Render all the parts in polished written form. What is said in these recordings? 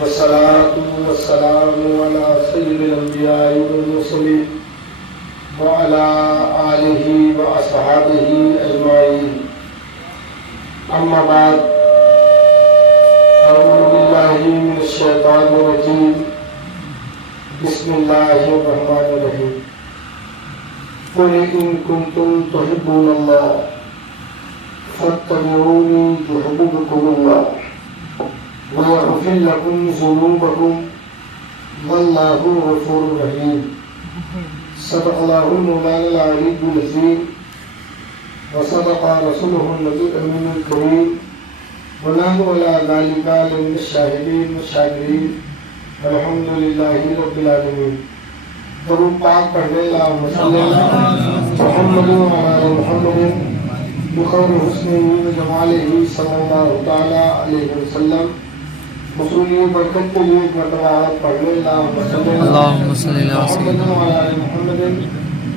والصلاة والسلام على سيد الأنبياء والمرسلين وعلى آله وأصحابه أجمعين. أما بعد، أعوذ بالله من الشيطان الرجيم. بسم الله الرحمن الرحيم. قل إن كنتم تحبون الله فاتبعوني يحببكم الله ويغفر لكم ذنوبكم والله غفور رحيم. صدق الله المولانا العلي العظيم وصدق رسوله النبي الأمين الكريم ونحن على ذلك لمن الشاهدين والشاكرين الحمد لله رب العالمين. درود پاک پڑھنے اللہم صلی اللہ محمد وعلی محمد بخیر حسنہ و جمالہ صلی اللہ تعالی علیہ وسلم. حصول برکت کے لیے ایک مرتبہ پڑھنے اللہم صلی محمد وعلی محمد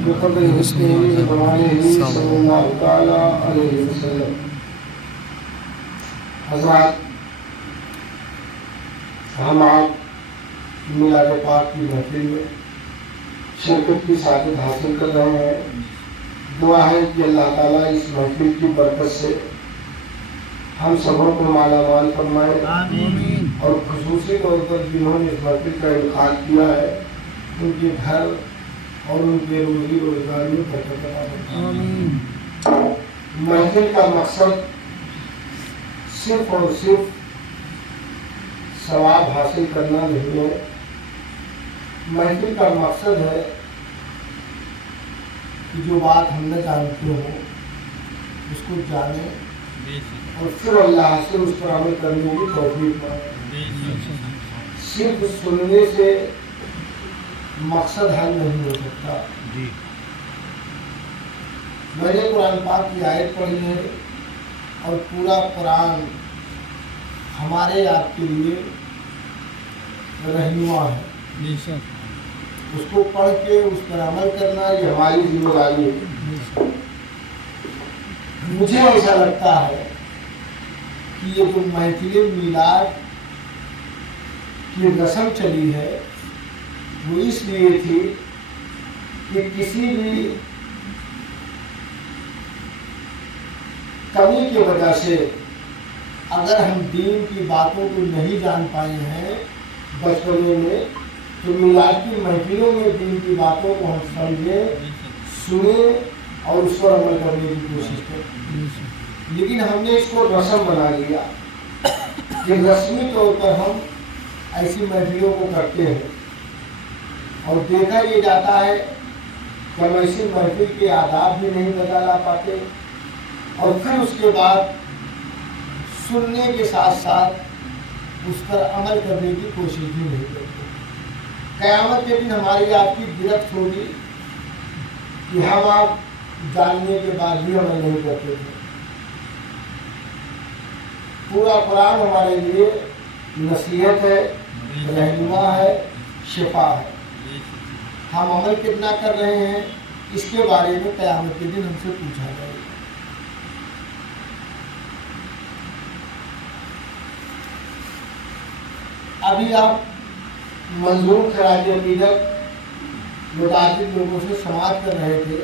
بخیر حسنہ و جمالہ صلی اللہ تعالی علیہ وسلم. حضرات، ہم آپ میلاد پاک کی محفل میں شرکت کی سعادت حاصل کر رہے ہیں. دعا ہے کہ اللہ تعالیٰ اس محفل کی برکت سے ہم سبوں کو مالا مال فرمائے اور خصوصی طور پر جنہوں نے اس محفل کا انعقاد کیا ہے ان کے گھر اور ان کے روزی روزگار میں برکت عطا فرمائے. محفل کا مقصد صرف اور صرف ثواب حاصل کرنا نہیں ہے. محفل کا مقصد ہے کہ جو بات ہم نہ جانتے ہوں اس کو جانیں اور پھر اللہ سے اس پر عمل کرنے کی توفیق پائیں. صرف سننے سے مقصد حل نہیں ہو سکتا. میں نے قرآن پاک کی آیت پڑھی ہے اور پورا قرآن ہمارے آپ کے لیے رہنما ہے. اس کو پڑھ کے اس پر عمل کرنا یہ ہماری ذمہ داری ہے. مجھے ایسا لگتا ہے کہ یہ جو محفل میلاد کی رسم چلی ہے وہ اس لیے تھی کہ کسی بھی کمی کی وجہ سے اگر ہم دین کی باتوں کو نہیں جان پائے ہیں بچپنے میں تو میلاد کی محفلوں میں دین کی باتوں کو ہم سمجھیں، سنیں اور اس پر عمل کرنے کی کوشش کریں. لیکن ہم نے اس کو رسم بنا لیا کہ رسمی طور پر ہم ایسی محفلوں کو کرتے ہیں اور دیکھا یہ جاتا ہے کہ ہم ایسی محفل کے آداب بھی نہیں بتا پاتے اور پھر اس کے بعد سننے کے ساتھ ساتھ اس پر عمل کرنے کی کوشش بھی نہیں کرتے. قیامت کے دن ہماری آپ کی گرفت ہوگی کہ ہم آپ جاننے کے بعد بھی عمل نہیں کرتے تھے. پورا قرآن ہمارے لیے نصیحت ہے، رہنما ہے، شفا ہے. ہم عمل کتنا کر رہے ہیں اس کے بارے میں قیامت کے دن ہم سے پوچھا جائے گا. ابھی آپ منظور خراج عقیدت متعدد لوگوں سے سماعت کر رہے تھے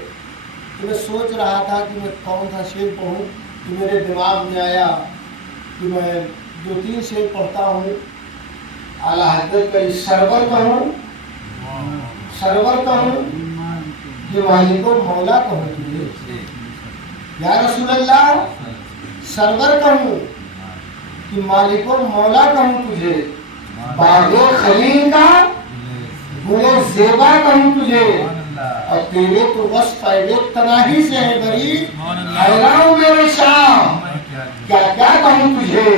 تو میں سوچ رہا تھا کہ میں کون سا شعر پڑھوں کہ میرے دماغ میں آیا کہ میں 2-3 شعر پڑھتا ہوں. اعلیٰ حضرت کا سرور کہوں کہ مالک و مولا کہوں تجھے. یا رسول اللہ سرور کہوں کہ مالک و مولا کہوں تجھے. باغ خلیل کا گلے زیبا کہوں تجھے اور تیرے تو بس فائدے تناہی سے ہے بری. حیران میرے شاہ کیا کیا کہوں تجھے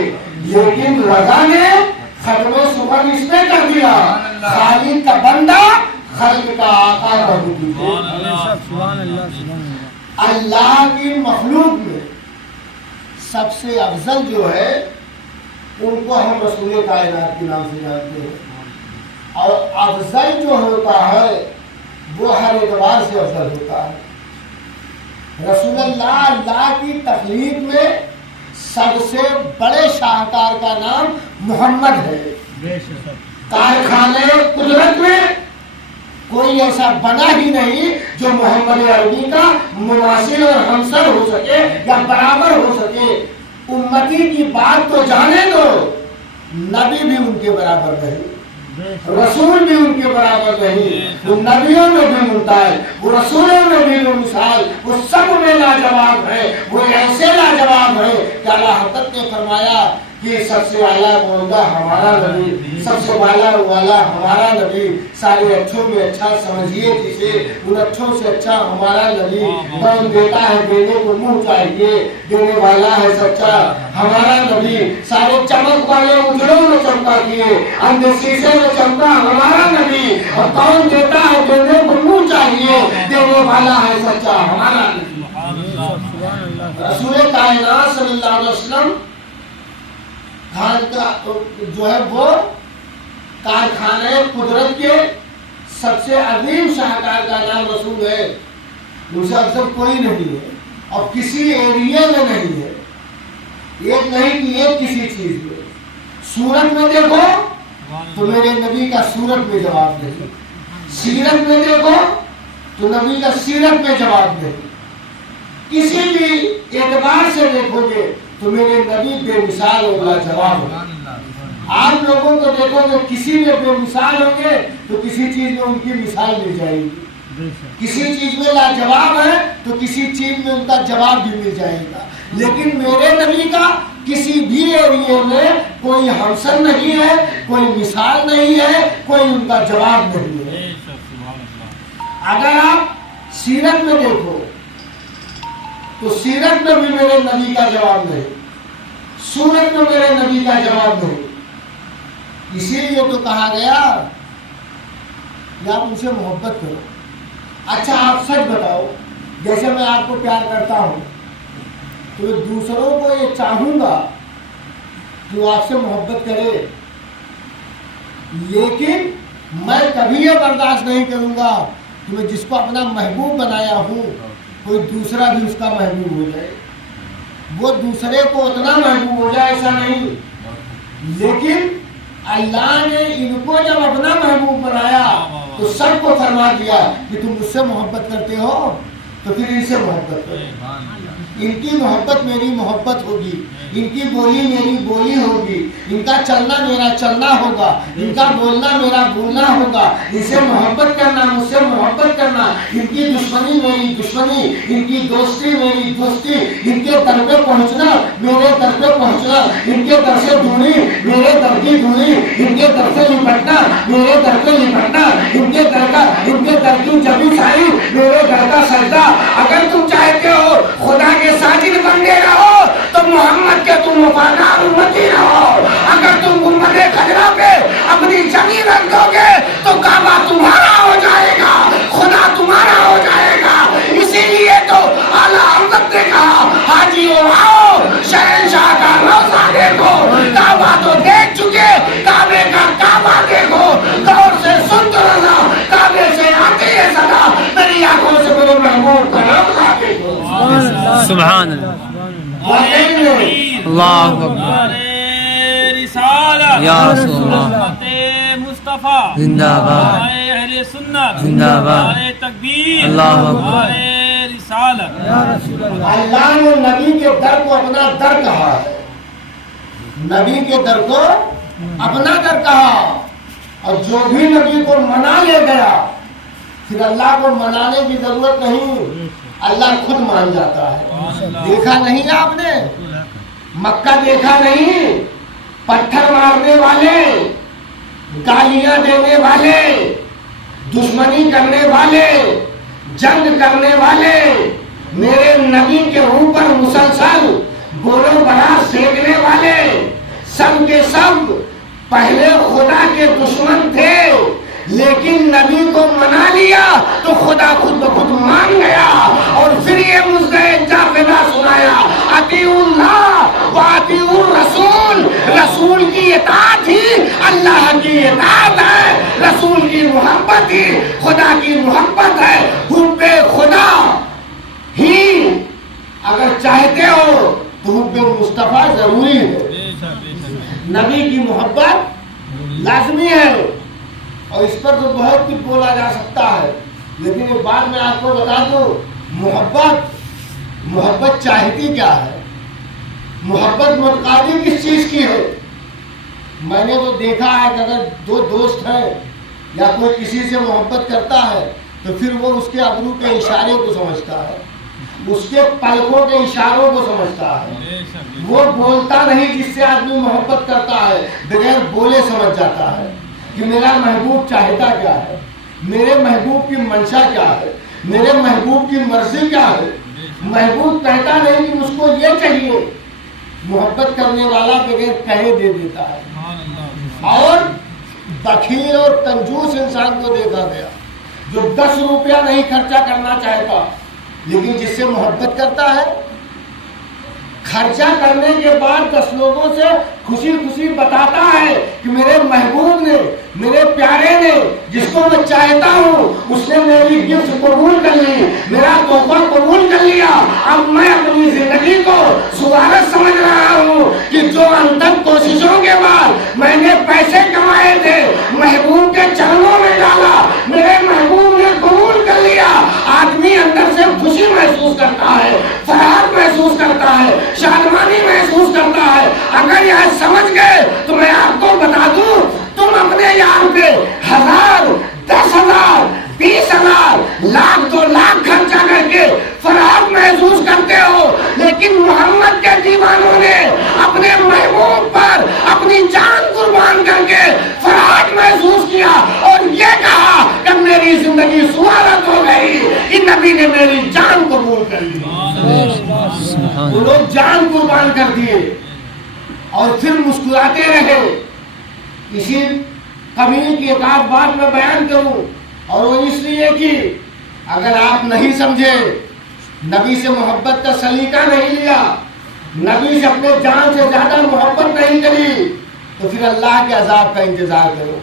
لیکن رضا نے ختم صبح اس نے کر دیا. خالق کا بندہ خلق کا آقا کہوں تجھے. اللہ کی مخلوق میں سب سے افضل جو ہے ان کو ہم رسول کائنات کے نام سے جانتے ہیں اور افضل جو ہوتا ہے وہ ہر اعتبار سے افضل ہوتا ہے. رسول اللہ کی تخلیق میں سب سے بڑے شاہکار کا نام محمد ہے۔ کارخانے قدرت میں کوئی ایسا بنا ہی نہیں جو محمد عربی کا مماثل اور ہمسر ہو سکے یا برابر ہو سکے۔ امتی کی بات تو جانے دو، نبی بھی ان کے برابر نہیں، رسول بھی ان کے برابر نہیں، وہ نبیوں میں بھی ممتاز، وہ رسولوں میں بھی مثال، وہ سب میں لاجواب ہے، وہ ایسے لاجواب ہے کہ اللہ حضرت نے فرمایا کہ سب سے اعلیٰ مولا ہمارا نبی، سب سے والا ہمارا نبی، سارے اچھوں میں اچھا سمجھیے جسے، ان اچھوں سے اچھا ہمارا نبی، کون دیتا ہے دینے کو منہ چاہیے، دینے والا ہے سچا ہمارا نبی، سارے چمک والے اجڑوں میں چمکا کیے، اندھے شیشے میں چمکا ہمارا نبی، اور کون دیتا ہے دینے کو منہ چاہیے، دینے والا ہے سچا ہمارا نبی۔ رسول کائنات صلی اللہ علیہ وسلم جو ہے وہ کارخانے قدرت کے سب سے عظیم شاہکار کا نام رسول ہے، دوسرا افضل کوئی نہیں ہے اور کسی ایریے میں نہیں ہے، ایک نہیں کہ ایک کسی چیز میں۔ صورت میں دیکھو تو میرے نبی کا صورت میں جواب دے، سیرت میں دیکھو تو نبی کا سیرت میں جواب دے، کسی بھی اعتبار سے دیکھو گے تو میرے نبی بے مثال اور لاجواب ہو۔ آپ لوگوں کو دیکھو گے کسی میں بے مثال ہوں گے تو کسی چیز میں ان کی مثال مل جائے گی، کسی چیز میں لاجواب ہے تو کسی چیز میں ان کا جواب بھی مل جائے گا، لیکن میرے نبی کا کسی بھی ایریے میں کوئی ہمسر نہیں ہے، کوئی مثال نہیں ہے، کوئی ان کا جواب نہیں ہے۔ اگر آپ سیرت میں دیکھو تو سیرت میں بھی میرے نبی کا جواب نہیں، سورت میں میرے نبی کا جواب نہیں، اسی لیے تو کہا گیا کہ آپ ان سے محبت کرو۔ اچھا آپ سچ بتاؤ، جیسے میں آپ کو پیار کرتا ہوں تو دوسروں کو یہ چاہوں گا کہ وہ آپ سے محبت کرے، لیکن میں کبھی یہ برداشت نہیں کروں گا کہ میں جس کو اپنا محبوب بنایا ہوں کوئی دوسرا بھی اس کا محبوب ہو جائے، وہ دوسرے کو اتنا محبوب ہو جائے ایسا نہیں، لیکن اللہ نے ان کو جب اپنا محبوب بنایا تو سب کو فرما دیا کہ تم مجھ سے محبت کرتے ہو تو پھر ان سے محبت کرو، ان کی محبت میری محبت ہوگی، ان کی بولی میری بولی ہوگی، ان کا چلنا میرا چلنا ہوگا، ان کا بولنا میرا بولنا ہوگا، ان سے محبت کرنا مجھ سے محبت کرنا، ان کی دشمنی میری دشمنی، ان کی دوستی میری دوستی، ان کے در پہ پہنچنا میرے در پہ پہنچنا، ان کے در سے دھوری میرے در کی دھوری، ان کے در سے لپٹنا میرے در پہ لپٹنا، ان کے در کی جبی ساری میرے در کا سجدہ۔ اگر تم چاہتے ہو خدا کے ساجد بندے رہو تو محمد کے تم وفادار امتی رہو، اگر تم گنبد خضرا پہ اپنی زمین رکھ دو گے تو کعبہ تمہارا ہو جائے گا، خدا تمہارا ہو جائے گا۔ اسی لیے تو اعلیٰ حضرت نے کہا حاجیوں آؤ شہنشاہ کا روضہ دیکھو، کعبہ تو دیکھ چکے، کعبے کا کعبہ دیکھو، غور سے سنتے رہنا، کعبے سے آتی ہے صدا، میری آنکھوں سے میرے محبوب کا روضہ دیکھو۔ سبحان اللہ، اللہ اکبر، یا رسول اللہ، مصطفیٰ زندہ باد، اہل سنت زندہ باد، تکبیر، اللہ اکبر، رسالت۔ اللہ نے نبی کے در کو اپنا در کہا ہے، نبی کے در کو اپنا در کہا، اور جو بھی نبی کو منا لے گیا پھر اللہ کو منانے کی ضرورت نہیں، اللہ خود مان جاتا ہے۔ دیکھا نہیں آپ نے مکہ، دیکھا نہیں پتھر مارنے والے، گالیاں دینے والے، دشمنی کرنے والے، جنگ کرنے والے میرے نبی کے اوپر مسلسل گولوں بڑا سینکنے والے، سب کے سب پہلے خدا کے دشمن تھے، لیکن نبی کو منا لیا تو خدا خود بخود مان گیا، اور پھر یہ مزدہ جافدہ سنایا اطیعوا اللہ و اطیعوا الرسول، رسول کی اطاعت ہی اللہ کی اطاعت ہے، رسول کی محبت ہی خدا کی محبت ہے، حب خدا ہی اگر چاہتے ہو تو حب مصطفیٰ ضروری ہے، نبی کی محبت لازمی ہے، اور اس پر تو بہت کچھ بولا جا سکتا ہے، لیکن ایک بات میں آپ کو بتا دوں، محبت چاہتی کیا ہے، محبت متقاضی کس چیز کی ہے؟ میں نے تو دیکھا ہے کہ اگر دو دوست ہیں یا کوئی کسی سے محبت کرتا ہے تو پھر وہ اس کے ابرو کے اشارے کو سمجھتا ہے، اس کے پلکوں کے اشاروں کو سمجھتا ہے، وہ بولتا نہیں جس سے آدمی محبت کرتا ہے، بغیر بولے سمجھ جاتا ہے کہ میرا محبوب چاہتا کیا ہے، میرے محبوب کی منشا کیا ہے، میرے محبوب کی مرضی کیا ہے۔ محبوب کہتا نہیں کہ مجھ کو یہ چاہیے، محبت کرنے والا بغیر کہے دے دیتا ہے۔ اور بخیل اور کنجوس انسان کو دیکھا گیا جو 10 روپیہ نہیں خرچہ کرنا چاہتا، لیکن جس سے محبت کرتا ہے خرچہ کرنے کے بعد 10 لوگوں سے خوشی خوشی بتاتا ہے کہ میرے محبوب نے، میرے پیارے نے، جس کو میں چاہتا ہوں، اس نے میری گفٹ قبول کر لی، میرا تحفہ قبول کر لیا، اب میں اپنی زندگی کو سوارت سمجھ رہا ہوں کہ جو انتم کوششوں کے بعد میں نے پیسے کمائے تھے محبوب کے چرنوں میں ڈالا، میرے محبوب نے قبول کر لیا۔ آدمی اندر سے خوشی محسوس کرتا ہے، فرحت محسوس کرتا ہے، شادمانی محسوس کرتا ہے۔ اگر یہ سمجھ گئے تو میں آپ کو بتا دوں، تم اپنے یار پہ 1000، 10,000، 20,000، لاکھ 2 لاکھ خرچہ کر کے فرحت محسوس کرتے ہو، لیکن محمد کے دیوانوں نے اپنے محبوب پر اپنی جان قربان کر کے فرحت محسوس کیا اور یہ کہا کہ میری زندگی سوارت ہو گئی کہ نبی نے میری جان قبول کر لی۔ وہ لوگ جان قربان کر دیے اور پھر مسکراتے رہے۔ اسی قبیل کی ایک آدھ بات میں بیان کروں، اور وہ اس لیے کہ اگر آپ نہیں سمجھے، نبی سے محبت کا سلیقہ نہیں لیا، نبی سے اپنے جان سے زیادہ محبت نہیں کری، تو پھر اللہ کے عذاب کا انتظار کرو۔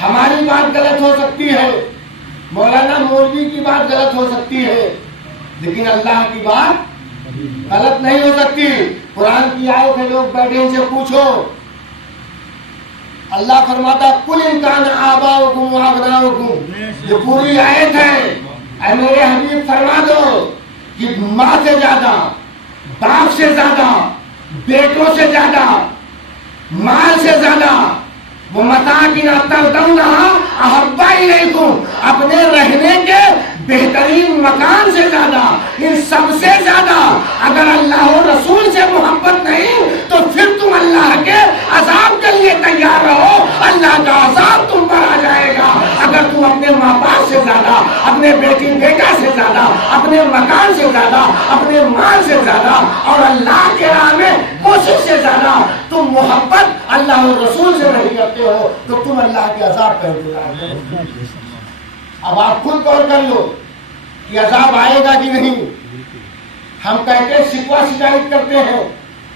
ہماری بات غلط ہو سکتی ہے، مولانا مولوی کی بات غلط ہو سکتی ہے، لیکن اللہ کی بات غلط نہیں ہو سکتی۔ قرآن کی آیت ہے، لوگ بیٹھے ان سے پوچھو، اللہ فرماتا قل ان کان آباؤکم و ابناؤکم، یہ پوری آیت ہے، اے میرے حبیب فرما دو کہ ماں سے زیادہ، باپ سے زیادہ، بیٹوں سے زیادہ، مال سے زیادہ، وہ متاعن ترضونها احب الیکم، اپنے رہنے کے بہترین مکان سے زیادہ، ان سب سے زیادہ اگر اللہ و رسول سے محبت نہیں تو پھر تم اللہ کے عذاب کے لیے تیار رہو، اللہ کا عذاب تم پر آ جائے گا۔ اگر تم اپنے ماں باپ سے زیادہ، اپنے بیٹی بیٹا سے زیادہ، اپنے مکان سے زیادہ، اپنے مال سے زیادہ اور اللہ کے راہ میں کوشش سے زیادہ تم محبت اللہ و رسول سے نہیں کرتے ہو تو تم اللہ کے عذاب کا انتظار کرو۔ اب آپ خود غور کر لو کہ عذاب آئے گا کہ نہیں۔ ہم کہتے ہیں شکوہ شکایت کرتے ہیں،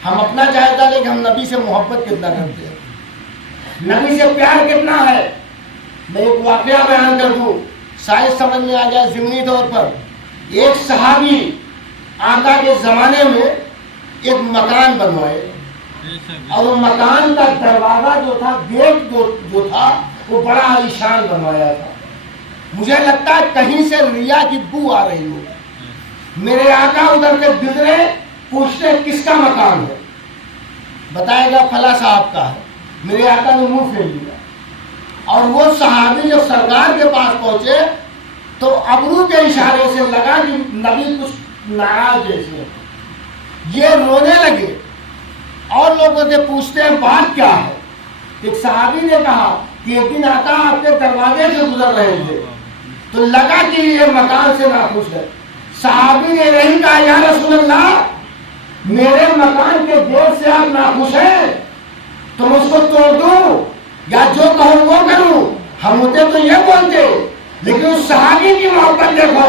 ہم اپنا جائزہ لیں کہ ہم نبی سے محبت کتنا کرتے ہیں، نبی سے پیار کتنا ہے۔ میں ایک واقعہ بیان کر دوں، شاید سمجھ میں آ جائے ضمنی طور پر۔ ایک صحابی آقا کے زمانے میں ایک مکان بنوائے، اور وہ مکان کا دروازہ جو تھا، گیٹ جو تھا، وہ بڑا عالیشان بنوایا تھا۔ مجھے لگتا ہے کہیں سے ریا کی بو آ رہی ہو۔ میرے آقا ادھر سے گزرے، پوچھتے کس کا مکان ہے، بتائے گا فلاں صاحب کا ہے۔ میرے آقا نے منہ پھیر لیا، اور وہ صحابی جو سرکار کے پاس پہنچے تو ابرو کے اشارے سے لگا کہ نبی کچھ ناراض جیسے، یہ رونے لگے اور لوگوں سے پوچھتے ہیں بات کیا ہے۔ ایک صحابی نے کہا کہ ایک دن آقا آپ کے دروازے سے گزر رہے تھے تو لگا کہ یہ مکان سے ناخوش ہے۔ صحابی نے نہیں کہا یا رسول اللہ میرے مکان کے گیٹ سے آپ ناخوش ہیں تو میں اس کو توڑ دوں یا جو کہوں وہ کروں؟ ہم ہوتے تو یہ بولتے، لیکن اس صحابی کی محبت دیکھو،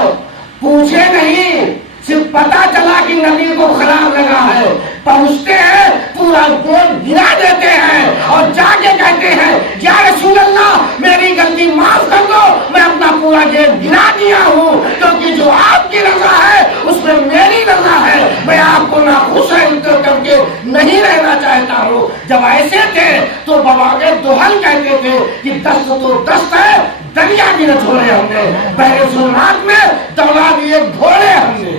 پوچھے نہیں، صرف پتا چلا کہ نبی کو خراب لگا ہے، پہنچتے ہیں پورا گیٹ گرا دیتے ہیں اور جا کے کہتے ہیں یا رسول اللہ میری غلطی معاف کر دو، میں اپنا پورا گیٹ گرا دیا ہوں، کیونکہ جو آپ کی رضا ہے اس میں میری رضا ہے، میں آپ کو ناخوش کر کے نہیں رہنا چاہتا ہوں۔ جب ایسے تھے تو بابا کے دوہل کہتے تھے کہ دست تو دست ہے، دریا بھی نہ چھوڑے ہم نے، بحر ظلمات میں دوڑا دیے گھوڑے ہم نے۔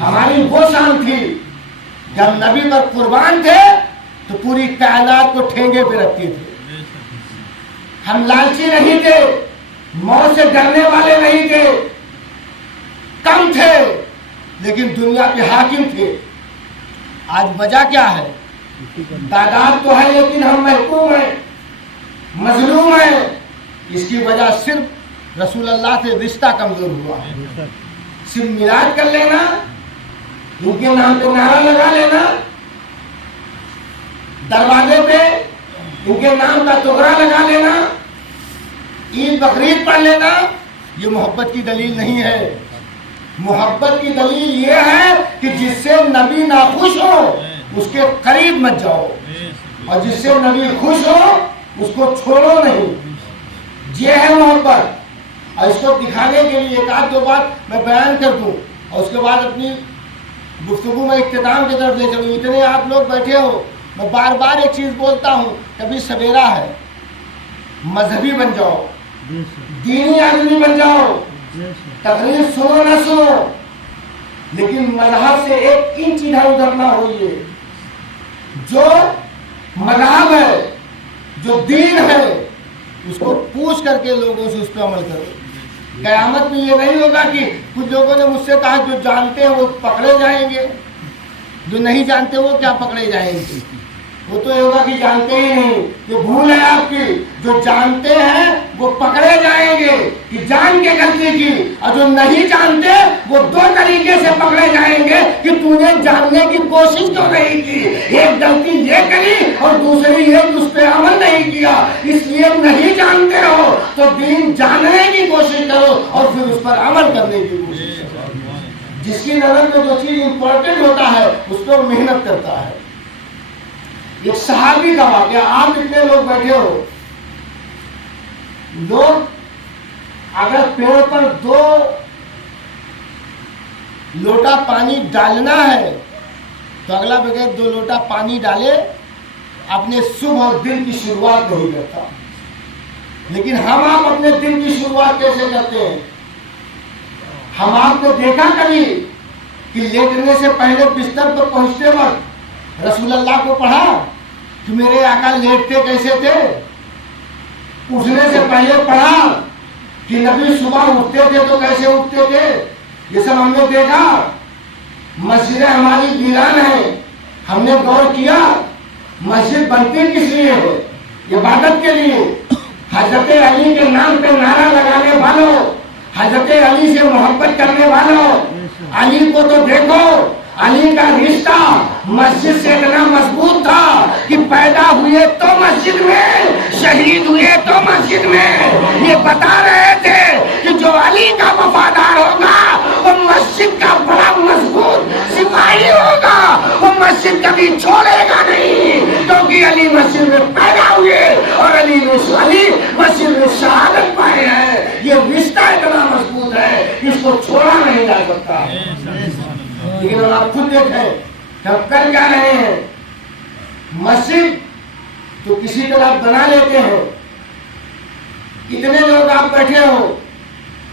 ہماری وہ شان تھی، جب نبی پر قربان تھے تو پوری کائنات کو ٹھینگے پہ رکھتی تھی۔ ہم لالچی نہیں تھے، موت سے ڈرنے والے نہیں تھے، کم تھے لیکن دنیا کے حاکم تھے۔ آج وجہ کیا ہے؟ تعداد تو ہے لیکن ہم محکوم ہیں، مظلوم ہیں۔ اس کی وجہ صرف رسول اللہ سے رشتہ کمزور ہوا ہے۔ صرف میلاد کر لینا، ان کے نام پہ نعرہ لگا لینا، دروازے پہ ان کے نام کا ٹکڑا لگا لینا، عید بقرعید پڑھ لینا، یہ محبت کی دلیل نہیں ہے۔ محبت کی دلیل یہ ہے کہ جس سے نبی ناخوش ہو اس کے قریب مت جاؤ، اور جس سے نبی خوش ہو اس کو چھوڑو نہیں۔ یہ ہے محبت۔ اور اس کو دکھانے کے لیے ایک آدھ دو بات میں بیان کر دوں اور اس کے بعد اپنی گفتگو میں اختتام کی طرف لے چلوں۔ اتنے آپ لوگ بیٹھے ہو، میں بار بار ایک چیز بولتا ہوں، کبھی سویرا ہے، مذہبی بن جاؤ، دینی آدمی بن جاؤ، تقریر سنو نہ سنو، لیکن مذہب سے ایک انچ ادھر ادھر نہ ہوئیے۔ جو مذہب ہے، جو دین ہے، اس کو پوچھ کر کے لوگوں سے اس پہ عمل کرو۔ قیامت میں یہ نہیں ہوگا کہ کچھ لوگوں نے مجھ سے کہا جو جانتے ہیں وہ پکڑے جائیں گے، جو نہیں جانتے وہ کیا پکڑے جائیں گے؟ وہ تو یہ ہوگا کہ جانتے ہی نہیں۔ یہ بھول ہے آپ کی، جو جانتے ہیں وہ پکڑے جائیں گے کہ جان کے غلطی کی، اور جو نہیں جانتے وہ دو طریقے سے پکڑے جائیں گے کہ تو نے جاننے کی کوشش کیوں نہیں کی۔ ایک غلطی یہ کری اور دوسری یہ کہ اس پہ عمل نہیں کیا۔ اس لیے نہیں جانتے ہو تو دین جاننے کی کوشش کرو اور پھر اس پر عمل کرنے کی کوشش کرو۔ جس کی نظر میں جو چیز امپورٹنٹ ہوتا ہے اس پر محنت کرتا ہے۔ ایک صحابی کا واقعہ، آپ اتنے لوگ بیٹھے ہو، لوگ اگر پیڑ پر 2 لوٹا پانی ڈالنا ہے تو اگلا بغیر 2 لوٹا پانی ڈالے اپنے صبح اور دن کی شروعات نہیں کرتا۔ لیکن ہم آپ اپنے دن کی شروعات کیسے کرتے ہیں؟ ہم آپ نے دیکھا کبھی کہ لیٹنے سے پہلے بستر پر پہنچتے وقت رسول اللہ کو پڑھا کہ میرے آقا لیٹتے کیسے تھے؟ اٹھنے سے پہلے پڑھا کہ نبی صبح اٹھتے تھے تو کیسے اٹھتے تھے؟ یہ سب ہم نے دیکھا۔ مسجدیں ہماری ویران ہیں، ہم نے غور کیا مسجد بنتی کس لیے ہے؟ عبادت کے لیے۔ حضرت علی کے نام پہ نعرہ لگانے والوں، حضرت علی سے محبت کرنے والوں، علی کو تو دیکھو، علی کا رشتہ مسجد سے اتنا مضبوط تھا کہ پیدا ہوئے تو مسجد میں، شہید ہوئے تو مسجد میں۔ یہ بتا رہے تھے کہ جو علی کا وفادار ہوگا وہ مسجد کا بڑا مضبوط سپاہی ہوگا، وہ مسجد کبھی چھوڑے گا نہیں، کیونکہ علی مسجد میں پیدا ہوئے اور علی مسجد میں شہادت پائے ہیں۔ یہ رشتہ اتنا مضبوط ہے اس کو چھوڑا نہیں جا سکتا۔ لیکن آپ خود دیکھیں کہ ہم کر کیا رہے ہیں؟ مسجد تو کسی طرح بنا لیتے ہیں۔ اتنے لوگ آپ بیٹھے ہو،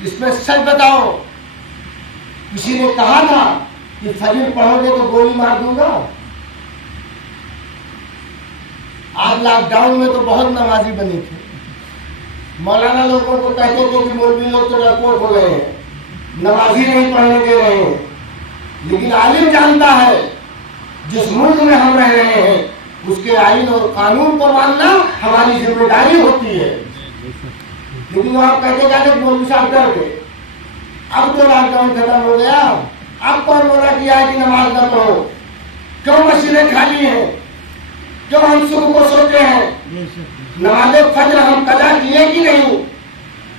اس میں سچ بتاؤ، کسی نے کہا تھا کہ فجر پڑھو گے تو گولی مار دوں گا؟ آج لاک ڈاؤن میں تو بہت نمازی بنی تھی، مولانا لوگوں کو کہتے تھے کہ مولوی لوگ تو رپورٹ ہو گئے ہیں، نمازی نہیں پڑھنے دے رہے ہیں۔ لیکن عالم جانتا ہے جس ملک میں ہم رہ رہے ہیں اس کے آئین اور قانون کو ماننا ہماری ذمہ داری ہوتی ہے۔ لیکن آپ کہتے جاتے مولوی صاحب ڈر گئے، اب تو لاک ڈاؤن ختم ہو گیا، اب کون منع کیا ہے کہ نماز نہ پڑھو؟ کیوں مسجدیں خالی ہیں؟ کیوں ہم صبح کو سوتے ہیں؟ نماز فجر ہم قضا کیے کہ نہیں؟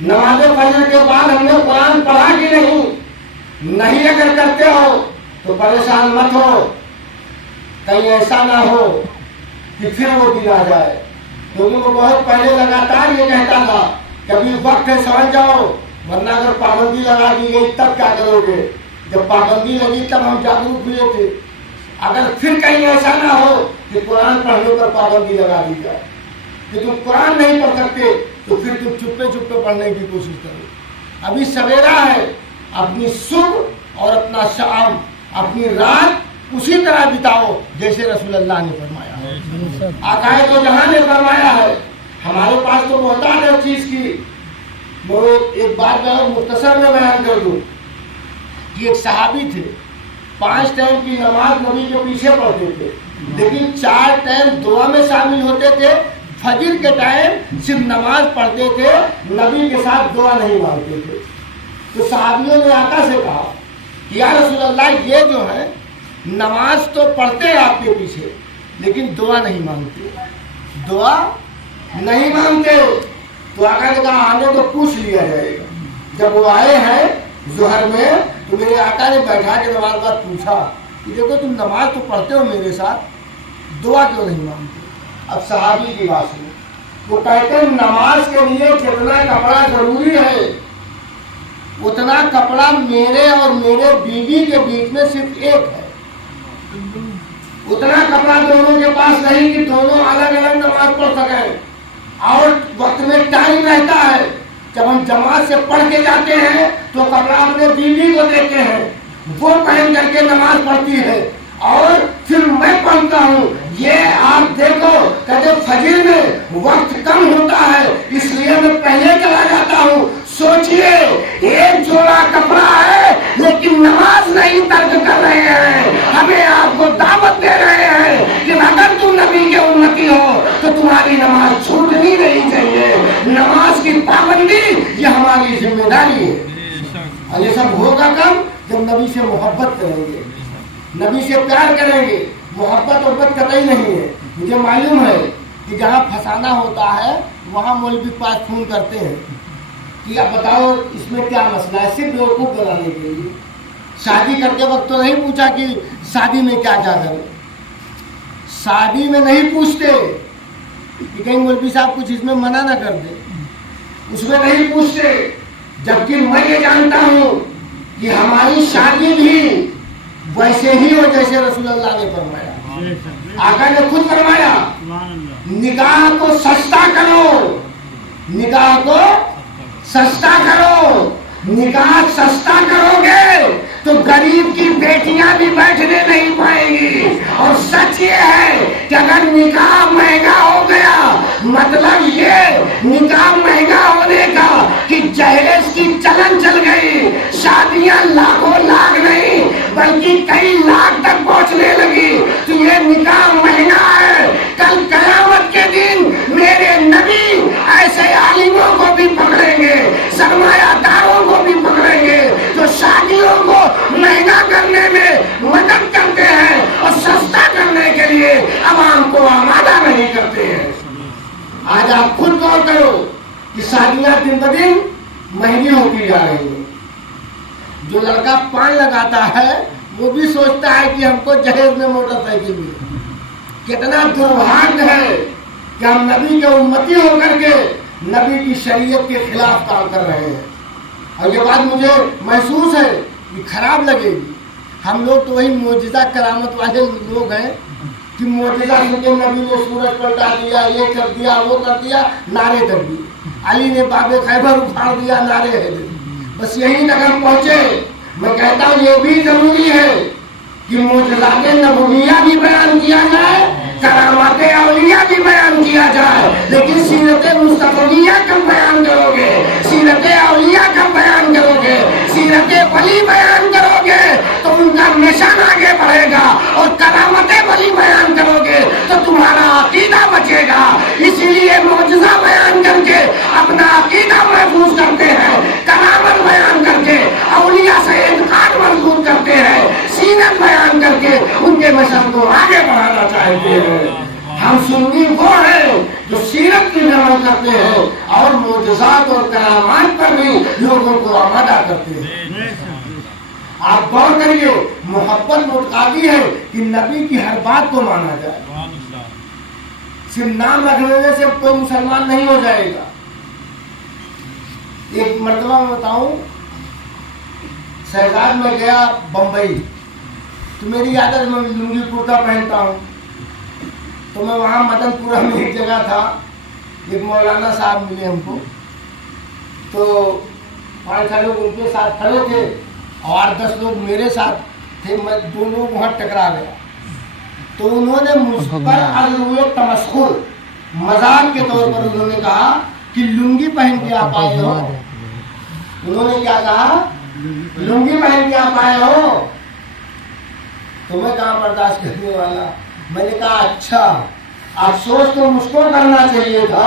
نماز فجر کے بعد ہم نے قرآن پڑھا کہ نہیں؟ نہیں اگر کرتے ہو تو پریشان مت ہو، کہیں ایسا نہ ہو کہ پھر وہ دن آ جائے۔ کیونکہ وہ بہت پہلے لگاتار یہ کہتا تھا کبھی وقت ہے سمجھ جاؤ، ورنہ اگر پابندی لگا دی گئی تب کیا کرو گے؟ جب پابندی لگی تب ہم جاگروک ہوئے تھے۔ اگر پھر کہیں ایسا نہ ہو کہ قرآن پڑھنے پر پابندی لگا دی جائے کہ تم قرآن نہیں پڑھ سکتے تو پھر تم چپے چپے پڑھنے کی کوشش کرو. ابھی سویرا ہے، اپنی صبح اور اپنا شام، اپنی رات اسی طرح بتاؤ جیسے رسول اللہ نے فرمایا ہے، آقا تو جہاں نے فرمایا ہے. ہمارے پاس تو محتاج ہے چیز کی. وہ ایک بات میں مختصر میں بیان کر دوں کہ ایک صحابی تھے، 5 ٹائم کی نماز نبی کے پیچھے پڑھتے تھے، لیکن 4 ٹائم دعا میں شامل ہوتے تھے. فجر کے ٹائم صرف نماز پڑھتے تھے، نبی کے ساتھ دعا نہیں مانگتے تھے. تو صحابیوں نے آقا سے کہا کہ یا رسول اللہ، یہ جو ہے نماز تو پڑھتے ہیں آپ کے پیچھے لیکن دعا نہیں مانگتے، دعا نہیں مانگتے. تو آقا نے کہا آنے تو پوچھ لیا جائے گا. جب وہ آئے ہیں ظہر میں تو میرے آقا نے بیٹھا کے نماز بعد پوچھا کہ دیکھو تم نماز تو پڑھتے ہو میرے ساتھ، دعا کیوں نہیں مانگتے؟ اب صحابی کی بات سنو. وہ کہتے ہیں نماز کے لیے جتنا کپڑا ضروری ہے اتنا کپڑا میرے اور میرے بیوی کے بیچ میں صرف ایک ہے. اتنا کپڑا دونوں کے پاس نہیں کہ دونوں الگ الگ نماز پڑھ سکیں. اور وقت میں ٹائم رہتا ہے، جب ہم جماعت سے پڑھ کے جاتے ہیں تو کپڑا اپنے بیوی کو دیتے ہیں، وہ پہن کر کے نماز پڑھتی ہے اور پھر میں پڑھتا ہوں. یہ آپ دیکھو کہتے فجر میں وقت کم ہوتا ہے اس لیے میں پہلے چلا جاتا ہوں. سوچئے ایک جوڑا کپڑا ہے لیکن نماز نہیں ترک کر رہے ہیں. ہمیں آپ کو دعوت دے رہے ہیں کہ اگر تم نبی کے امتی ہو تو تمہاری نماز چھوٹنی نہیں چاہیے. نماز کی پابندی یہ ہماری ذمہ داری ہے. اور یہ سب ہوگا کب؟ جب نبی سے محبت کریں گے، نبی سے پیار کریں گے. محبت اور قطعی نہیں ہے. مجھے معلوم ہے کہ جہاں پھنسانا ہوتا ہے وہاں مولوی پاس فون کرتے ہیں کہ اب بتاؤ اس میں کیا مسئلہ ہے، صرف بیوقوف بنانے کے لیے. شادی کرتے وقت تو نہیں پوچھا کہ شادی میں کیا کیا کریں. شادی میں نہیں پوچھتے کہ کہیں مولوی صاحب کچھ اس میں منع نہ کر دے، اس میں نہیں پوچھتے. جبکہ میں یہ جانتا ہوں کہ ہماری شادی بھی ویسے ہی ہو جیسے رسول اللہ نے فرمایا. آقا نے خود فرمایا نکاح کو سستا کرو، نکاح کو سستا کرو. نکاح سستا کرو گے تو غریب کی بیٹیاں بھی بیٹھنے نہیں پائیں گی. اور سچ یہ ہے کہ اگر نکاح مہنگا ہو گیا مطلب یہ نکاح مہنگا ہونے کا کہ جہیز کی چلن چل گئی. شادیاں لاکھوں لاکھ نہیں بلکہ کئی لاکھ تک پہنچنے لگی. تو یہ نکاح مہنگا ہے. کل قیامت کے دن میرے نبی ایسے عالموں کو بھی پکڑیں گے، سرمایہ داروں کو بھی پکڑیں گے جو شادیوں کو مہنگا کرنے میں مدد کرتے ہیں اور سستا کرنے کے لیے عوام کو آمادہ نہیں کرتے ہیں. آج آپ خود غور کرو کہ شادیاں دن بدن مہنگی ہوتی جا رہی ہیں. جو لڑکا پان لگاتا ہے وہ بھی سوچتا ہے کہ ہم کو جہیز میں موٹر سائیکل ملے. کتنا دربھاگیہ ہے کہ ہم نبی کے امتی ہو کر کے نبی کی شریعت کے خلاف کام کر رہے ہیں. اور یہ بات مجھے محسوس ہے کہ خراب لگے گی. ہم لوگ تو وہی معجزہ کرامت والے لوگ ہیں کہ معجزہ سن کے نبی نے سورج پلٹا دیا، یہ کر دیا، وہ کر دیا، نعرے کر دیے. علی نے باب خیبر اکھاڑ دیا، نعرے ہے. بس یہیں تک ہم پہنچے. میں کہتا ہوں یہ بھی ضروری ہے کہ معجزات نبویہ بھی بیان کیا جائے، کرامات اولیاء بھی بیان کیا جائے، لیکن سیرت مصطفیہ کب بیان کرو گے؟ سیرت اولیاء کب بیان کرو گے؟ سیرت ولی بیان کرو گے تو ان کا نشان آگے بڑھے گا، اور کرامت ولی بیان کرو گے تو تمہارا عقیدہ بچے گا. اسی لیے معجزہ بیان کر کے اپنا عقیدہ محفوظ کرتے ہیں، کرامت بیان کر کے اولیاء سے اعتقاد مضبوط کرتے ہیں، سیرت بیان کر کے ان کے مشن کو آگے بڑھانا چاہتے ہیں. ہم سنی وہ ہیں جو سیرت کی عمل کرتے ہیں اور معجزات اور کرامات پر بھی لوگوں کو آمادہ کرتے ہیں. آپ غور کریے، محبت متقاضی ہے کہ نبی کی ہر بات کو مانا جائے. صرف نام رکھ لینے سے کوئی مسلمان نہیں ہو جائے گا. ایک مرتبہ میں بتاؤں، شہزاد میں گیا بمبئی تو میری عادت میں لنگی کرتا پہنتا ہوں. تو میں وہاں مدن پورہ میں ایک جگہ تھا، ایک مولانا صاحب ملے ہم کو، تو 5-6 لوگ ان کے ساتھ کھڑے تھے اور 8-10 لوگ میرے ساتھ تھے، میں 2 لوگ وہاں ٹکرا گیا، تو انہوں نے مجھ پر عزو تمسخر مذاق کے طور پر انہوں نے کہا کہ لنگی پہن کے آپ آئے ہو. انہوں نے کیا کہا؟ لنگی پہن کے آپ آئے ہو. تو میں کہاں برداشت کرنے والا، میں نے کہا اچھا افسوس تو مجھ کو کرنا چاہیے تھا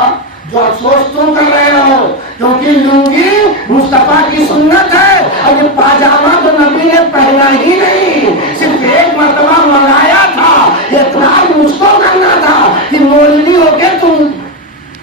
جو افسوس تم کر رہے ہو، کیونکہ لنگی مصطفیٰ کی سنت ہے اور یہ پاجامہ تو نبی نے پہنا ہی نہیں، صرف ایک مرتبہ منگایا تھا. اعتراض مجھ کو کرنا تھا کہ مولوی ہو کے تم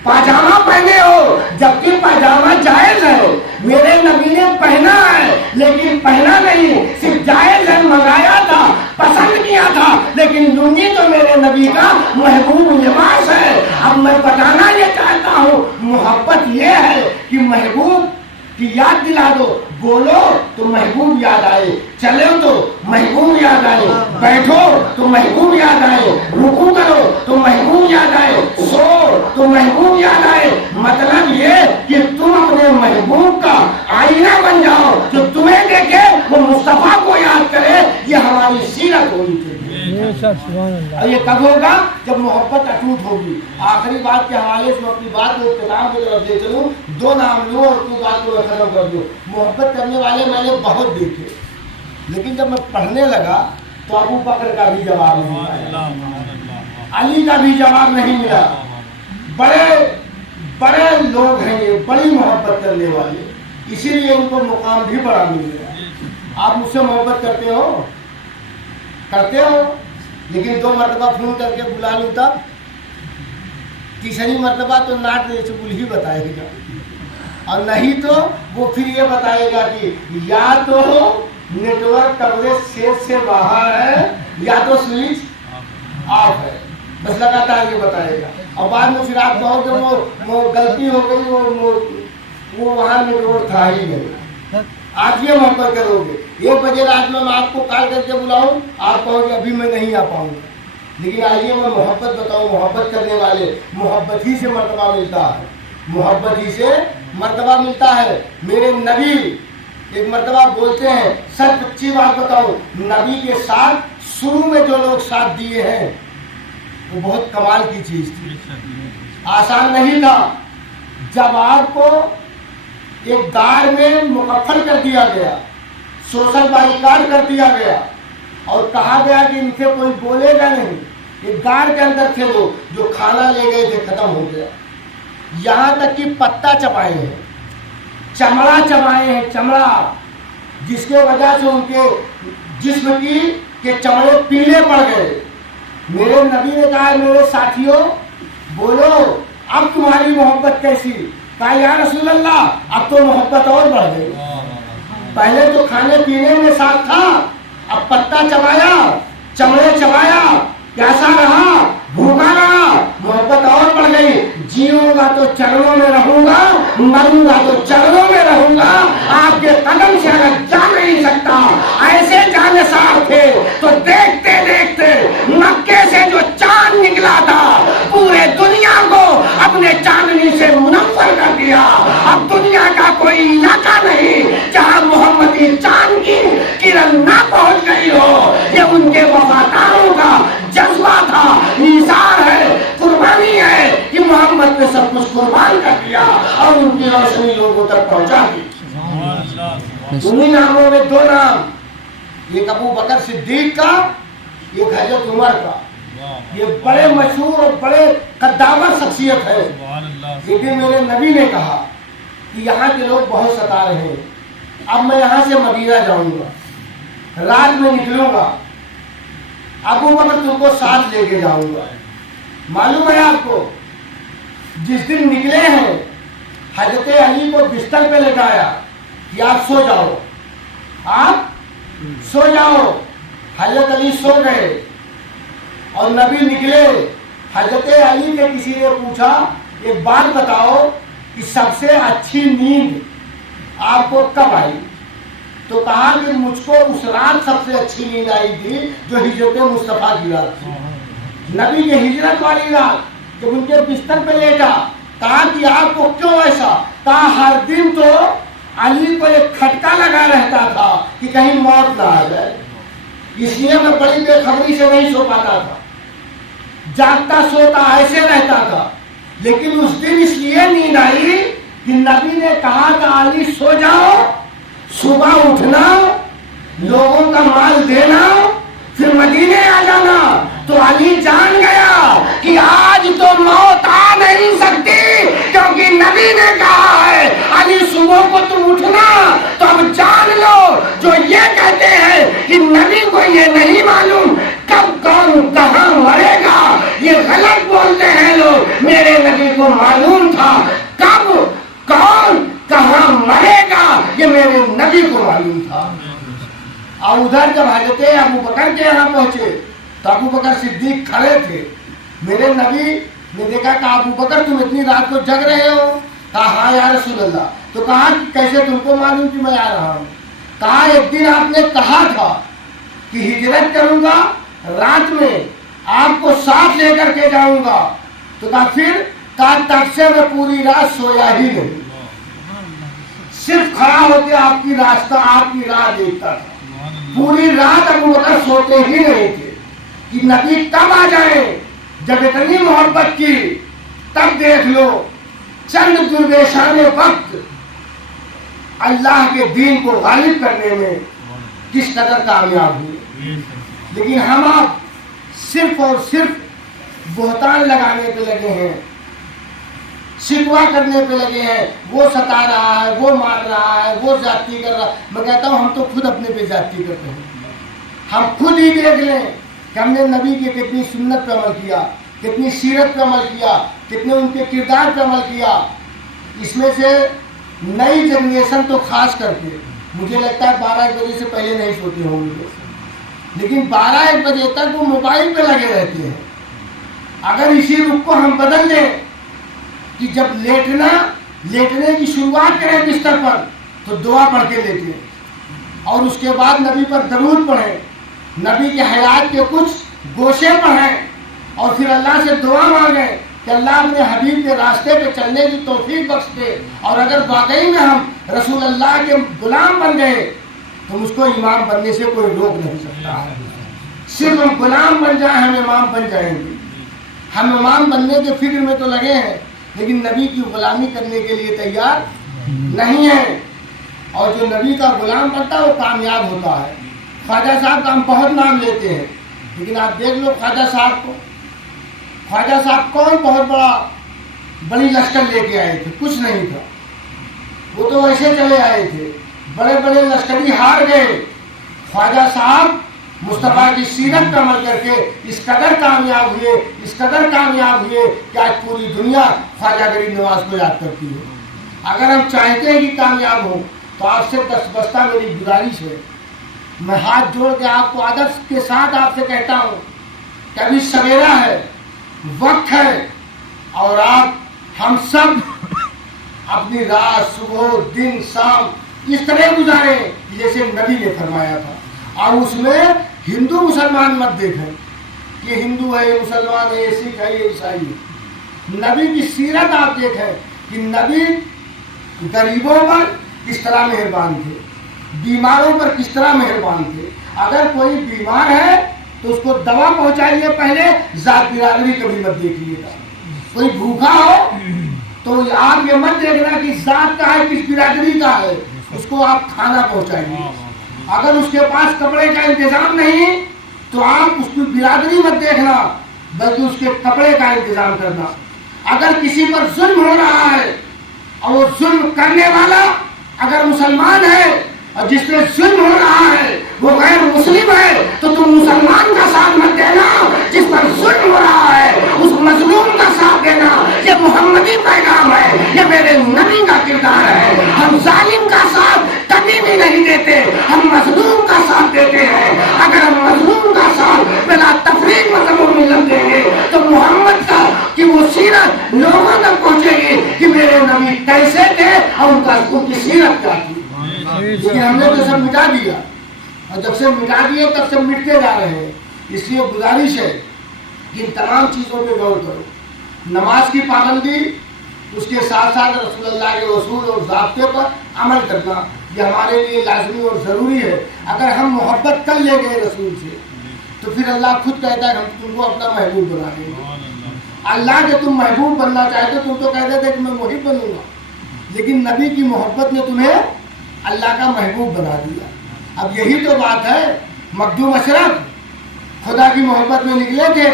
پاجامہ پہنے ہو، جبکہ پاجامہ جائز ہے، میرے نبی نے پہنا ہے لیکن پہنا نہیں، صرف جائز ہے، منگایا تھا، پسند کیا تھا، لیکن لنگی تو میرے نبی کا محبوب لباس ہے. اب میں بتانا یہ چاہتا ہوں، محبت یہ ہے کہ محبوب کی یاد دلا دو، بولو تو محبوب یاد آئے، چلو تو محبوب یاد آئے، بیٹھو تو محبوب یاد آئے، رکوع کرو تو محبوب یاد آئے، سو تو محبوب یاد آئے. مطلب یہ کہ تم اپنے محبوب کا آئینہ بن جاؤ، جو تمہیں دیکھے وہ مصطفیٰ کو یاد کرے. یہ ہماری سیرت ہونی چاہیے. اور یہ کب ہوگا؟ جب محبت اٹوٹ ہوگی. آخری بات کے حوالے سے میں اپنی بات کو اختتام کی طرف لے چلوں، 2 نام لوں اور اپنی بات کو ختم کر دوں. محبت کرنے والے میں نے بہت دیکھے، لیکن جب میں پڑھنے لگا تو ابو بکر کا بھی جواب نہیں ملا، علی کا بھی جواب نہیں ملا. بڑے بڑے لوگ ہیں یہ، بڑی محبت کرنے والے، اسی لیے ان کو مقام بھی بڑا مل گیا. آپ مجھ سے محبت کرتے ہو لیکن 2 مرتبہ فون کر کے بلا لوں تب، تیسری مرتبہ تو ناٹ ریچبل ہی بتائے گا، اور نہیں تو وہ پھر یہ بتائے گا کہ یا تو نیٹ ورک کوریج سیٹ سے باہر ہے یا تو سوئچ آف ہے، بس لگاتار یہ بتائے گا. اور بعد میں پھر آپ کہو کہ وہ غلطی ہو گئی، وہ وہاں نیٹ ورک تھا ہی نہیں. آپ یہ محبت کرو گے. 1 بجے رات میں آپ کو کال کر کے بلاؤں، آپ کہو گے ابھی میں نہیں آ پاؤں گا. لیکن آئیے میں محبت بتاؤں، محبت کرنے والے محبت ہی سے مرتبہ ملتا ہے، محبت ہی سے مرتبہ ملتا ہے. میرے نبی ایک مرتبہ بولتے ہیں، سچ سچی بات بتاؤں، نبی کے ساتھ شروع میں جو لوگ ساتھ دیے ہیں وہ بہت کمال کی چیز تھی، آسان نہیں تھا. جب آپ کو ایک دار میں مکفل کر دیا گیا، سوشل بائیکاٹ کر دیا گیا اور کہا گیا کہ ان سے کوئی بولے گا نہیں، ایک دار کے اندر تھے لوگ، جو کھانا لے گئے تھے ختم ہو گیا، یہاں تک کہ پتا چبائے ہیں، چمڑا چبائے ہیں، چمڑا، جس کے وجہ سے ان کے جسم کے چمڑے پیلے پڑ گئے. میرے نبی نے کہا ہے میرے ساتھیوں بولو اب تمہاری محبت کیسی؟ کہا یا رسول اللہ اب تو محبت اور بڑھ گئی. پہلے تو کھانے پینے میں ساتھ تھا، اب پتا چبایا، چمڑے چبایا، کیسا رہا؟ بھوکا رہا، محبت اور بڑھ گئی. جیوں گا تو چرنوں میں رہوں گا، مروں گا تو چرنوں میں رہوں گا. آپ کے قدم سے اگر جا نہیں سکتا، ایسے جانثار تھے تو دیکھتے دیکھتے مکے سے جو چاند نکلا تھا پورے دنیا کو اپنے چاندنی سے منور کر دیا. اب دنیا کا کوئی علاقہ نہیں جہاں محمدی چاند کی کرن نہ پہنچ گئی ہو. یہ ان کے وفاداروں کا جذبہ تھا، ایثار ہے، قربانی ہے کہ محمد نے سب کچھ قربان کر دیا اور ان کی روشنی لوگوں تک پہنچا دی. انہی ناموں میں 2 نام، ایک ابو بکر صدیق کا، ایک حضرت عمر کا. یہ بڑے مشہور اور بڑے قدامت شخصیت ہے. لیکن میرے نبی نے کہا کہ یہاں کے لوگ بہت ستا رہے ہیں، اب میں یہاں سے مدینہ جاؤں گا، رات میں نکلوں گا، ابو بکر تم کو ساتھ لے کے جاؤں گا. معلوم ہے آپ کو جس دن نکلے ہیں حضرت علی کو بستر پہ لٹایا کہ آپ سو جاؤ، آپ سو جاؤ. حضرت علی سو گئے اور نبی نکلے. حضرت علی کے کسی نے پوچھا ایک بات بتاؤ کہ سب سے اچھی نیند آپ کو کب آئی؟ تو کہا کہ مجھ کو اس رات سب سے اچھی نیند آئی تھی جو ہجرت مصطفیٰ کی رات تھی. نبی کی ہجرت والی رات جب ان کے بستر پہ لیٹا، کہا کہ آپ کو کیوں ایسا؟ کہا ہر دن تو علی کو ایک کھٹکا لگا رہتا تھا کہ کہیں موت نہ آ جائے، اس لیے میں بڑی بے خبری سے نہیں سو پاتا تھا، جاگتا سوتا ایسے رہتا تھا۔ لیکن اس دن اس لیے نیند آئی کہ نبی نے کہا کہ علی سو جاؤ، صبح اٹھنا، لوگوں کا مال دینا، پھر مدینے آ جانا۔ تو علی جان گیا کہ آج تو موت آ نہیں سکتی، کیونکہ نبی نے کہا ہے علی صبح کو تم اٹھنا۔ تو اب جان لو جو یہ کہتے ہیں کہ نبی کو یہ نہیں معلوم کب کون کہاں مرے گا، یہ غلط بولتے ہیں لوگ۔ میرے نبی کو معلوم تھا کب کون کہاں مرے گا، یہ میرے نبی کو معلوم تھا۔ اور ادھر جب حضرت ابو بکر کے یہاں پہنچے تو ابو بکر صدیق کھڑے تھے۔ میرے نبی نے دیکھا کہ ابو بکر تم اتنی رات کو جگ رہے ہو؟ کہا ہاں یا رسول اللہ۔ تو کہا کہ کیسے تم کو معلوم کہ میں آ رہا ہوں؟ کہا ایک دن آپ نے کہا تھا کہ ہجرت کروں گا، رات میں آپ کو ساتھ لے کر کے جاؤں گا۔ تو کہا پھر؟ کہا تب سے میں پوری رات سویا ہی نہیں، صرف کھڑا ہو کے آپ کی راہ دیکھتا تھا۔ پوری رات ابو بکر سوتے ہی نہیں تھے کہ نبی کب آ جائیں۔ جب اتنی محبت کی تب دیکھ لو چند درویشان وقت اللہ کے دین کو غالب کرنے میں کس قدر کامیاب ہوئے۔ لیکن ہم آپ صرف اور صرف بہتان لگانے پہ لگے ہیں، شکوا کرنے پہ لگے ہیں، وہ ستا رہا ہے، وہ مار رہا ہے، وہ زیادتی کر رہا ہے۔ میں کہتا ہوں ہم تو خود اپنے پہ زیادتی کرتے ہیں۔ ہم خود ہی دیکھ لیں کہ ہم نے نبی کی کتنی سنت پہ عمل کیا، کتنی سیرت پہ عمل کیا، کتنے ان کے کردار پہ عمل کیا۔ اس میں سے نئی جنریشن تو خاص کر کے مجھے لگتا ہے 12-1 بجے سے پہلے نہیں سوتے ہوں گے، لیکن 12-1 بجے تک وہ موبائل پہ لگے رہتے ہیں۔ اگر اسی رخ کو ہم بدل دیں کہ جب لیٹنے کی شروعات کریں بستر پر تو دعا پڑھ کے لیٹیں، اور اس کے بعد نبی پر درود پڑھیں، نبی کے حیات کے کچھ گوشے پڑھیں، اور پھر اللہ سے دعا مانگیں کہ اللہ اپنے حبیب کے راستے پہ چلنے کی توفیق بخش دے۔ اور اگر واقعی میں ہم رسول اللہ کے غلام بن گئے تو مجھ کو امام بننے سے کوئی روک نہیں سکتا ہے۔ صرف ہم غلام بن جائیں ہم امام بن جائیں گے۔ ہم امام بننے کے فکر میں تو لگے ہیں لیکن نبی کی غلامی کرنے کے لیے تیار نہیں ہے، اور جو نبی کا غلام بنتا ہے وہ کامیاب ہوتا ہے۔ خواجہ صاحب کا ہم بہت نام لیتے ہیں، لیکن آپ دیکھ لو خواجہ صاحب کو، خواجہ صاحب کون بہت بڑی لشکر لے کے آئے تھے؟ کچھ نہیں تھا، وہ تو ویسے چلے آئے تھے، بڑے بڑے لشکری ہار گئے۔ خواجہ صاحب مصطفیٰ کی سیرت پر عمل کر کے اس قدر کامیاب ہوئے کہ آج پوری دنیا خواجہ غریب نواز کو یاد کرتی ہے۔ اگر ہم چاہتے ہیں کہ کامیاب ہوں تو آپ سے دستبستہ میری گزارش ہے، میں ہاتھ جوڑ کے آپ کو ادب کے ساتھ آپ سے کہتا ہوں کہ ابھی سویرا ہے، وقت ہے، اور آپ ہم سب اپنی رات صبح دن شام اس طرح گزاریں جیسے نبی نے فرمایا تھا۔ اور اس میں ہندو مسلمان مت دیکھیں، یہ ہندو ہے، یہ مسلمان ہے، یہ سکھ ہے، یہ عیسائی ہے۔ نبی کی سیرت آپ دیکھیں کہ نبی غریبوں پر کس طرح مہربان تھے، بیماروں پر کس طرح مہربان تھے۔ اگر کوئی بیمار ہے تو اس کو دوا پہنچائیے، پہلے ذات برادری کبھی مت دیکھیے گا۔ کوئی بھوکا ہو تو آپ یہ مت دیکھنا کہ ذات کا ہے کس برادری کا ہے، اس کو آپ کھانا پہنچائیے۔ اگر اس کے پاس کپڑے کا انتظام نہیں تو آپ اس کی برادری مت دیکھنا بلکہ اس کے کپڑے کا انتظام کرنا۔ اگر کسی پر ظلم ہو رہا ہے اور وہ ظلم کرنے والا اگر مسلمان ہے اور جس پہ ظلم ہو رہا ہے وہ غیر مسلم ہے تو تم مسلمان کا ساتھ مت دینا، جس پر ظلم ہو رہا ہے اس مظلوم کا ساتھ دینا۔ یہ محمدی پیغام ہے، یہ میرے نبی کا کردار ہے۔ ہم ظالم کا ساتھ کبھی بھی نہیں دیتے، ہم مظلوم کا ساتھ دیتے ہیں۔ اگر ہم مظلوم کا ساتھ بلا تفریق مذہبوں میں لگ دیں گے تو محمد کا کہ وہ سیرت لوگوں تک پہنچے گی کہ میرے نبی کیسے تھے اور ان کی سیرت کیا تھی۔ لیکن ہم نے تو سب مٹا دیا، اور جب سے مٹا دیے تب سے مٹتے جا رہے ہیں۔ اس لیے گزارش ہے ان تمام چیزوں پہ غور کرو. نماز کی پابندی، اس کے ساتھ ساتھ رسول اللہ کے اصول اور ضابطے پر عمل کرنا، یہ ہمارے لیے لازمی اور ضروری ہے. اگر ہم محبت کر لیں گے رسول سے تو پھر اللہ خود کہتا ہے ہم تم کو اپنا محبوب بنا دیں گے. اللہ کے تم محبوب بننا چاہتے تم تو کہتے تھے کہ میں محب بنوں گا، لیکن نبی کی محبت نے تمہیں اللہ کا محبوب بنا دیا. اب یہی تو بات ہے. مخدوم اشرف خدا کی محبت میں نکلے تھے،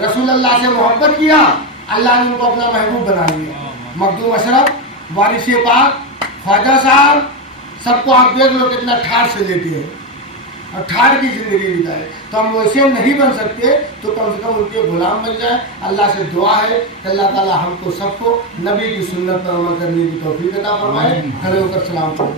رسول اللہ سے محبت کیا، اللہ نے ان کو اپنا محبوب بنا لیا. مخدوم اشرف، وارث پاک، خواجہ صاحب، سب کو آپ دیکھ لو کتنا ٹھاٹ سے لیتے ہیں اور ٹھاٹ کی زندگی بتائے. تو ہم ویسے نہیں بن سکتے تو کم سے کم ان کے غلام بن جائیں. اللہ سے دعا ہے کہ اللہ تعالی ہم کو سب کو نبی کی سنت پر عمل کرنے کی توفیق عطا فرمائے. کھڑے ہو کر سلام کرو.